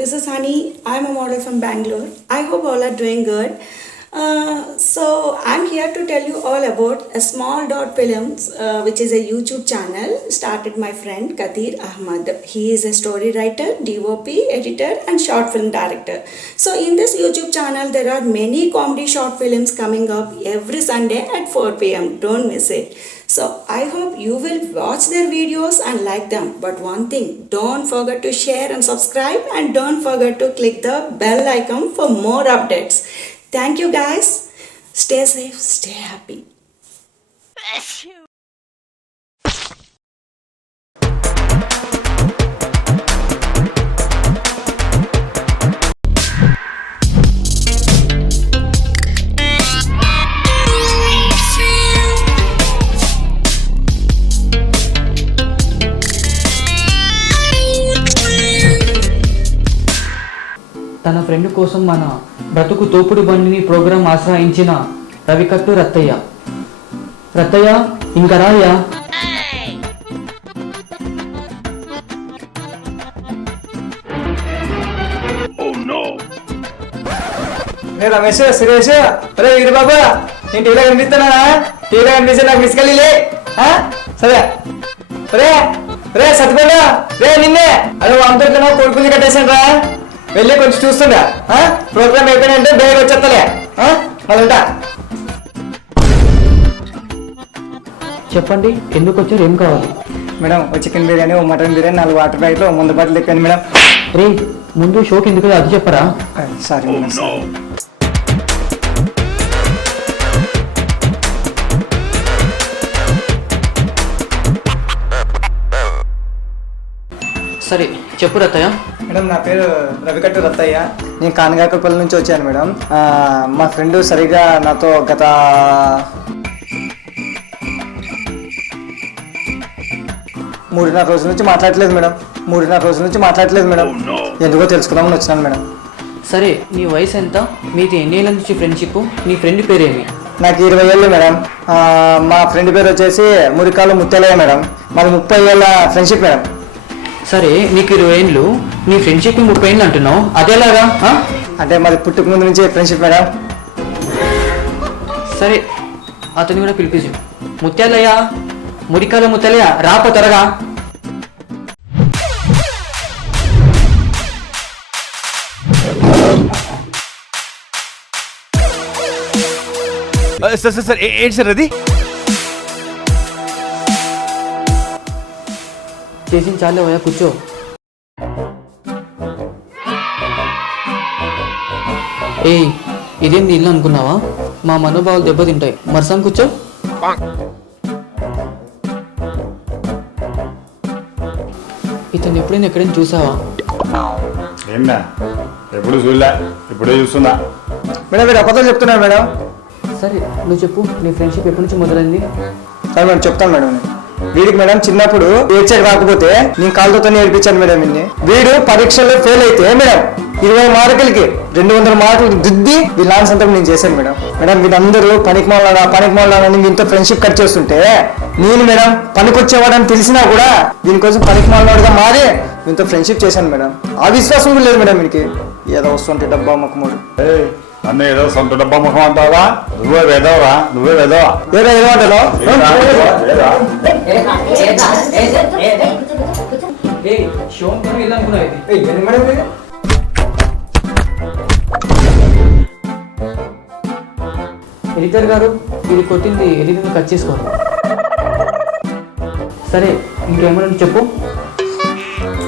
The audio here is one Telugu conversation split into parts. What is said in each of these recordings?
This is Honey. I'm a model from Bangalore. I hope all are doing good. So I'm here to tell you all about a Small Dot Films, which is a YouTube channel started my friend Kadir Ahmad. He is a story writer, DOP, editor, and short film director. So in this YouTube channel, there are many comedy short films coming up every Sunday at 4 p.m. Don't miss it. So I hope you will watch their videos and like them. But one thing, don't forget to share and subscribe, and don't forget to click the bell icon for more updates. Thank you guys. Stay safe, stay happy. తన ఫ్రెండ్ కోసం మన బ్రతుకు తోపుడు బండిని ప్రోగ్రాం ఆశ్రయించిన రవికట్టు రత్తయ్య. రత్తయ్య ఇంకా రాయ్యా. రమేష్, సురేష్, రే వీరు బాబా, నేను టీలో కనిపిస్తానా? టీలో కనిపిస్తే నాకు మిస్ కలిలే. సరే రే రే సత్తుపండా, రే నిన్నే అదే అంతట్లో కొడుకులు కట్టేసాను రా. వెళ్ళి కొంచెం చూస్తుందా, ప్రోగ్రామ్ అయిపోయినంటే బయట వచ్చేస్తలే. అదంటా చెప్పండి, ఎందుకు వచ్చారు, ఏం కావాలి? మేడం, ఓ చికెన్ బిర్యానీ, ఓ మటన్ బిర్యానీ, 4 వాటర్ ప్యాకెట్లు, 1 ముందు బాటిల్ తెప్పాను మేడం. రే ముందు షోకి ఎందుకు అది చెప్పరా? Sorry madam. సరే చెప్పు రత్తయ్య. మేడం, నా పేరు రవికట్టు రత్తయ్య. నేను కానగాకపల్లి నుంచి వచ్చాను మేడం. మా ఫ్రెండ్ సరిగా నాతో గత 3.5 రోజుల నుంచి మాట్లాడలేదు మేడం. 3.5 రోజుల నుంచి మాట్లాడలేదు మేడం. ఎందుకో తెలుసుకుందామని వచ్చినాను మేడం. సరే నీ వయసు ఎంత, మీది ఎన్ని ఏళ్ళ నుంచి ఫ్రెండ్షిప్, నీ ఫ్రెండ్ పేరేమి? నాకు 20 ఏళ్ళు మేడం. మా ఫ్రెండ్ పేరు వచ్చేసి మురికాలు ముత్యాలయ్య మేడం. మాది 30 ఏళ్ళ ఫ్రెండ్షిప్ మేడం. సరే నీకు 20 ఏళ్ళు, నీ ఫ్రెండ్షిప్ 30 ఏళ్ళు అంటున్నావు, అదేలాగా? అంటే మాది పుట్టుక ముందు నుంచి ఫ్రెండ్షిప్ మేడం. సరే అతను కూడా పిలిపించు. ముత్యాలయ్య, మురికాల ముత్యాలయ్య, రాపో త్వరగా. సార్ ఏంటి సార్ అది? చేసి చాలే వయా, కూర్చో. ఏయ్ ఇదేం ఇల్లు అనుకున్నావా? మా మనోభావాలు దెబ్బతింటాయి, మరసం కూర్చో. ఇతను ఎప్పుడైనా ఎక్కడైనా చూసావా? ఏందా ఎప్పుడు చూడలే, ఇప్పుడే చూస్తున్నా మేడం. మీరు అబద్ధాలు చెప్తున్నారు మేడం. సరే నువ్వు చెప్పు, నీ ఫ్రెండ్షిప్ ఎప్పటి నుంచి మొదలైంది? సరే మేడం, చెప్తాను మేడం. వీడికి మేడం చిన్నప్పుడు ఏడ్చేది రాకపోతే నేను కాళ్ళతో నేర్పించాను మేడం. ఇన్ని వీడు పరీక్షల్లో ఫెయిల్ అయితే మేడం 20 మార్కులకి 200 మార్కులు దిద్ది వీళ్ళ సంతకం నేను చేశాను మేడం. మేడం వీళ్ళందరూ పనికి మాలని వీళ్ళతో ఫ్రెండ్షిప్ కట్ చేస్తుంటే నేను మేడం పనికొచ్చేవాడని తెలిసినా కూడా దీనికోసం పనికి మాలవాడుగా మారి వీళ్ళతో ఫ్రెండ్షిప్ చేశాను మేడం. ఆ విశ్వాసం కూడా లేదు మేడం వీడికి. ఏదో వస్తుంటే డబ్బా మొక్కమోడు. అన్న ఏదో సొంత డబ్బా ముఖం అంటావా? నువ్వే వేదవరా, నువ్వే వేదవా. ఏదో అంటావు? ఎడిటర్ గారు, ఇది కొట్టింది ఎడిటర్ కట్ చేసుకోండి. సరే ఇంకేమైనా చెప్పు.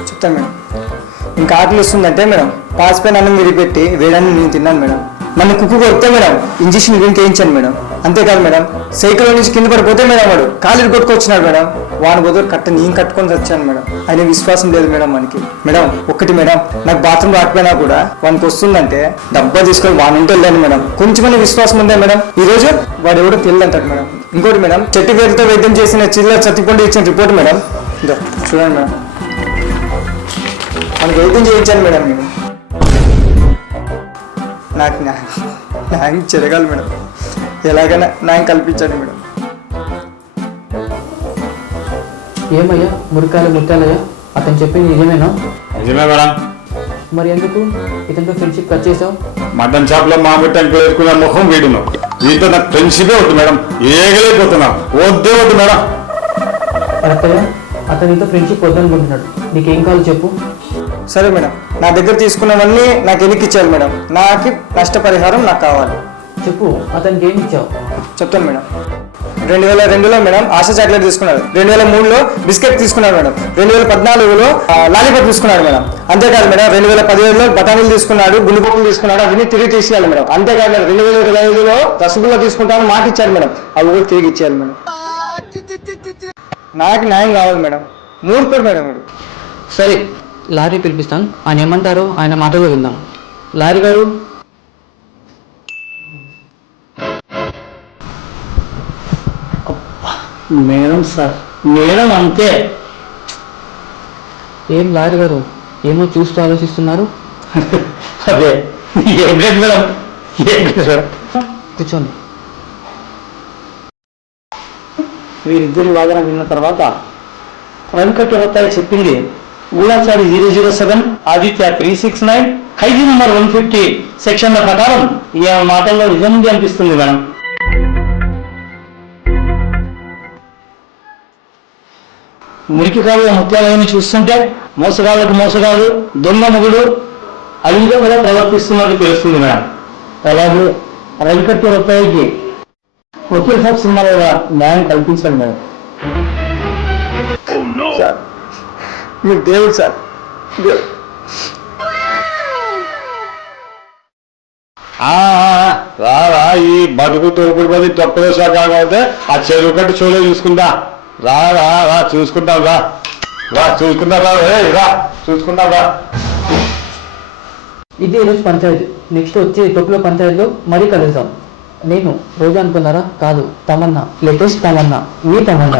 చెప్తాను మేడం. ఇంకా ఆకలి వస్తుందంటే మేడం పాసిపోయిన అన్నం విడిపెట్టి వేడని నేను తిన్నాను మేడం. నన్ను కుక్కు కొడితే మేడం ఇంజక్షన్ వేయించాను మేడం. అంతేకాదు మేడం సైకిల్ నుంచి కింద పడిపోతే మేడం వాడు కాలు కొట్టుకొచ్చినాడు మేడం. వాని బదులు నేను కట్టుకొని వచ్చాను మేడం. ఆయన విశ్వాసం లేదు మేడం మనకి. మేడం ఒకటి మేడం, నాకు బాత్రూమ్ రాకపోయినా కూడా వానికి వస్తుందంటే డబ్బా తీసుకొని వాని ఇంటి వెళ్ళాను మేడం. కొంచెమని విశ్వాసం ఉందే మేడం. ఈ రోజు వాడు ఎవడో తెలియదంటాడు మేడం. ఇంకోటి మేడం, చెట్టు వేరుతో వైద్యం చేసిన చిల్లర చత్తిపండు ఇచ్చిన రిపోర్ట్ మేడం. ఇంకా చూడండి మేడం, మనకు వైద్యం చేయించాను మేడం. నేను నాకు న్యాయం జరగాలి మేడం. ఎలాగైనా న్యాయం కల్పించండి మేడం. ఏమయ్యా మురికాయల ముత్యాలయ్య, అతను చెప్పింది నిజమేనా? నిజమే మేడం. మరి ఎందుకు ఇతనితో ఫ్రెండ్షిప్ కట్ చేసావు? మటన్ షాప్లో మామిడి టెంకులు వేసుకున్న ముఖం వీడును. వీటితో నాకు ఫ్రెండ్షిపే వద్దు మేడం, ఏగలేకపోతున్నా. వద్దే వద్దు మేడం. రత్తయ్య, అతనితో ఫ్రెండ్షిప్ వద్దనుకుంటున్నాడు. నీకేం కావాలో చెప్పు. సరే మేడం, నా దగ్గర తీసుకున్నవన్నీ నాకు వెనక్కి ఇచ్చారు మేడం. నాకు నష్టపరిహారం నాకు కావాలి. చెప్పు, అతనికి ఏమి ఇచ్చావు? చెప్తాను మేడం. 2002లో మేడం ఆశ చాక్లెట్ తీసుకున్నాడు. 2003లో బిస్కెట్ తీసుకున్నాడు మేడం. 2014లో లాలీపాప్ తీసుకున్నాడు మేడం. అంతేకాదు మేడం, 2017లో బఠానీలు తీసుకున్నాడు, గుండెపప్పులు తీసుకున్నాడు. అవన్నీ తిరిగి తీసేయాలి మేడం. అంతేకాదు మేడం, 2025లో రసగుల్లా తీసుకుంటాను మాట ఇచ్చారు మేడం. అవి కూడా తిరిగి ఇచ్చేయాలి మేడం. నాకు న్యాయం కావాలి మేడం. మూర్ఖుడు మేడం మీరు. సరే, లారీ పిలిపిస్తాను. ఆయన ఏమంటారో ఆయన మాటలో విందాం. లారీ గారు. మేడం సార్, మేడం అంతే. ఏం లారీ గారు, ఏమో చూస్తూ ఆలోచిస్తున్నారు? అదే ఏం లేదు మేడం, ఏం లేదు సార్. కూర్చోండి. వీరిద్దరి వాదన విన్న తర్వాత వెంకట రత్తాయి చెప్పింది గూఢాచారి 007, ఆదిత్య 369, ఖైదీ నంబర్ 150 సెక్షన్ల ప్రకారం ఈ మాటల్లో నిజం ఉంది అనిపిస్తుంది మేడం. మురికి కాలు ముత్యాలయని చూస్తుంటే మోసగాళ్ళకు మోసగాడు, దొంగ మొగుడు అవిగా కూడా ప్రవర్తిస్తున్నట్టు తెలుస్తుంది మేడం. అలాగే వెంకట రత్తాయికి వకీల్ సాబ్ సినిమాలో న్యాయం కల్పించండి మేడం. సార్ మీరు దేవుడు సార్, దేవుడు. రా రా, ఈ బతుకు తోపుడు పది తొక్కలో సగం అయితే ఆ చెరువు కట్టి చూడ చూసుకుంటా. రా రా రా, చూసుకుంటాం. రా రా, చూసుకుంటాం. రా రా, చూసుకుంటాం. రా. ఇది ఈరోజు పంచాయతీ. నెక్స్ట్ వచ్చే తొక్కులో పంచాయతీలో మరీ కలుద్దాం. నేను రోజు అనుకున్నారా? కాదు, తమన్నా, లేటెస్ట్ తమన్నా, మీ తమన్నా.